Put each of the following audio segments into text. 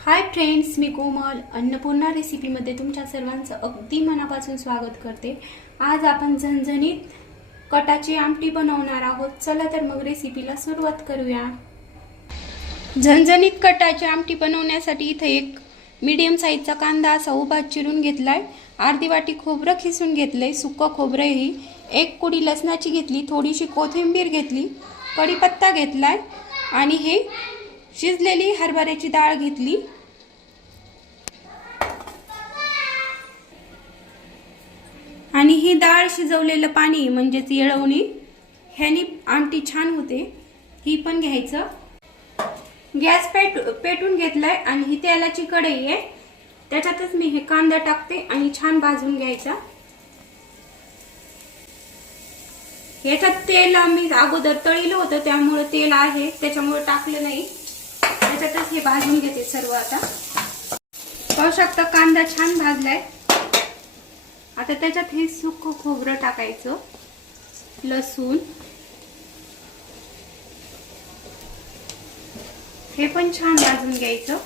Hi friends, मी कोमल अन्नपूर्णा रेसिपीमध्ये तुमच्या सर्वांचं अगदी मनापासून स्वागत करते। आज आपण झणझणीत कटाची आमटी बनवणार आहोत। चला तर मग रेसिपीला सुरुवात करूया। झणझणीत कटाची आमटी बनवण्यासाठी इथे एक मीडियम साईजचा कांदा असा उभा चिरून घेतलाय, अर्धी वाटी खोबरं खिसून घेतलंय, सुक्क खोबरं ही, एक कुडी लसणाची घेतली, थोडीशी कोथिंबीर घेतली, कढीपत्ता घेतलाय आणि हे शिजलेली हरभऱ्याची डाळ घेतली आणि ही डाळ शिजवलेलं पाणी म्हणजेच येळवणी ह्यानी आमटी छान होते, ही पण घ्यायचं। गॅस पेटून घेतलाय आणि ही तेलाची कढई आहे, त्याच्यातच मी हे कांदा टाकते आणि छान भाजून घ्यायचा। ह्याच्यात तेल आम्ही अगोदर तळीलं होतं, त्यामुळे तेल आहे त्याच्यामुळे टाकलं नाही, त्याच्यातच हे भाजून घेते सर्व। आता पाहू शकता कांदा छान भाजलाय। आता त्याच्यात हे सुक्क खोबरं टाकायचं, लसूण हे पण छान भाजून घ्यायचं।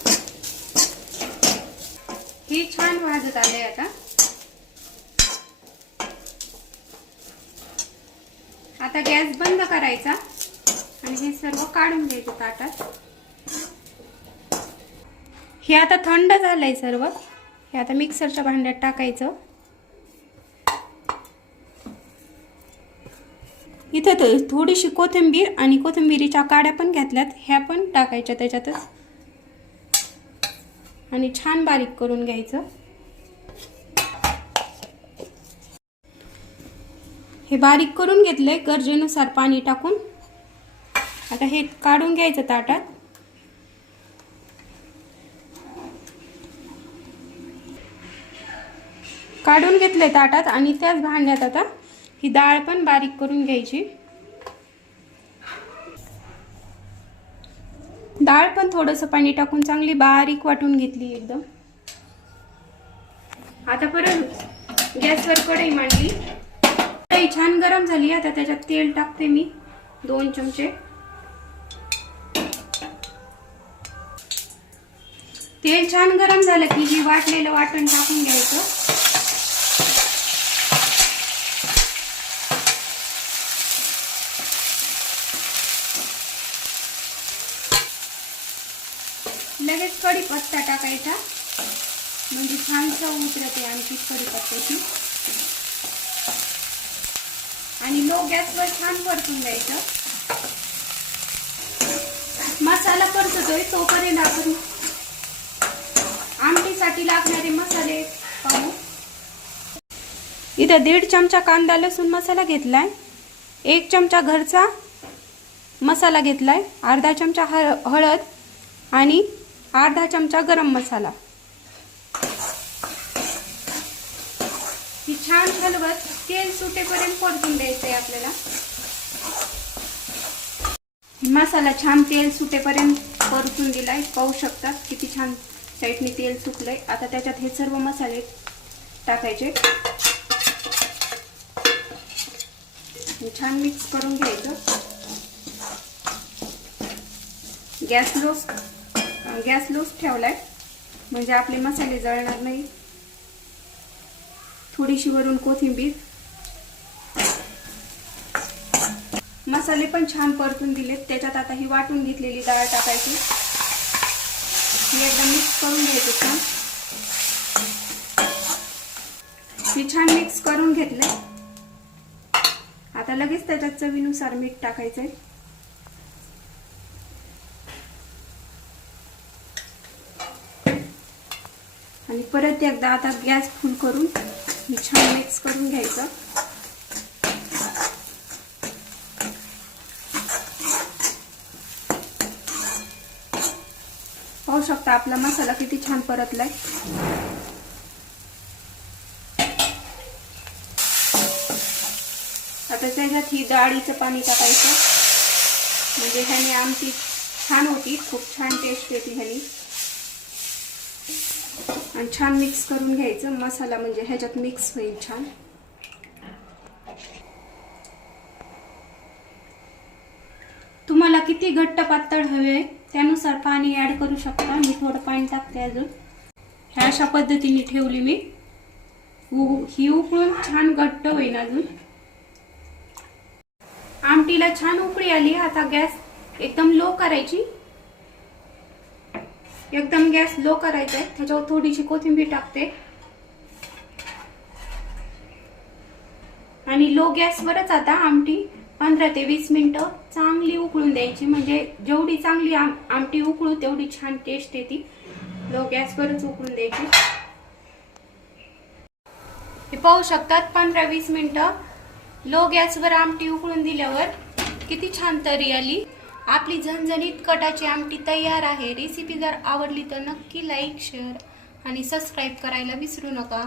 हे छान भाजत आलंय। आता गॅस बंद करायचा आणि हे सर्व काढून घ्यायचं ताटात। हे आता थंड झालंय सर्व, हे आता मिक्सरच्या भांड्यात टाकायचं। इथं थोडीशी कोथिंबीर आणि कोथिंबीरीच्या काड्या पण घेतल्यात, ह्या पण टाकायच्या त्याच्यातच आणि छान बारीक करून घ्यायचं। हे बारीक करून घेतलंय गरजेनुसार पाणी टाकून। आता हे काढून घ्यायचं ताटात। काढून घेतलंय ताटात आणि त्याच भांड्यात आता ही डाळ पण बारीक करून घ्यायची। डाळ पण थोडंसं पाणी टाकून चांगली बारीक वाटून घेतली एकदम। आता परत गॅसवर कढई मांडली, कढई छान गरम झाली। आता त्याच्यात तेल टाकते मी 2 चमचे। तेल छान गरम झालं की ही वाटलेलं वाटण टाकून घ्यायचं। लगेच कढीपत्ता टाकायचा, म्हणजे छान चव उतरते आमची कढीपत्त्याची। आणि लो गॅसवर छान परतून द्यायचं। मसाला परततोय तोपर्यंत आपण आमटीसाठी लागणारे मसाले पाहू। इथं 1.5 चमचा कांदा लसूण मसाला घेतलाय, 1 चमचा घरचा मसाला घेतलाय, अर्धा चमचा हळद आणि अर्धा चमचा गरम मसाला। ही छान हलवत तेल सुटेपर्यंत परतून द्यायचंय आपल्याला। मसाला छान तेल सुटेपर्यंत परतून दिलाय, पाहू शकता किती छान साईडने तेल सुटलंय। आता त्याच्यात हे सर्व मसाले टाकायचे, छान मिक्स करून घ्यायचं। गॅस लोच ठेवलाय म्हणजे आपले मसाले जळणार नाही। थोडीशी वरून कोथिंबीर, मसाले पण छान परतून दिलेत। त्याच्यात आता ही वाटून घेतलेली डाळ टाकायची, ही एकदम मिक्स करून घ्यायचं छान। हे छान मिक्स करून घेतलंय। आता लगेच त्याच्यात चवीनुसार मीठ टाकायचंय। आणि परत एकदा आता गॅस फुल करून छान मिक्स करून घ्यायचं। पाहू शकता आपला मसाला किती छान परतलाय। आता त्याच्यात ही डाळीचं पाणी टाकायचं, म्हणजे ह्याने आमटी छान होती, खूप छान टेस्ट येते ह्यानी। आणि छान मिक्स करून घ्यायचं, मसाला म्हणजे ह्याच्यात मिक्स होईल छान। तुम्हाला किती घट्ट पातळ हवे त्यानुसार पाणी ऍड करू शकता. मी थोडं पाणी टाकते अजून. ह्या अशा पद्धतीने ठेवली मी. ही उकळून छान घट्ट होईल. अजून आमटीला छान उकळी आली. आता गॅस एकदम लो करायची. एकदम गॅस लो करायचा आहे. त्याच्यावर थोडीशी कोथिंबीर टाकते आणि लो गॅसवरच आता आमटी 15 ते 20 मिनिटं चांगली उकळून द्यायची. म्हणजे जेवढी चांगली आमटी उकळू तेवढी छान टेस्ट येते. लो गॅसवरच उकळून द्यायची. हे पाहू शकतात 15-20 मिनिटं लो गॅसवर आमटी उकळून दिल्यावर किती छान तरी आली. आपली झणझणीत कटाची आमटी तयार आहे. रेसिपी जर आवडली तर नक्की लाईक, शेअर आणि सबस्क्राईब करायला विसरू नका.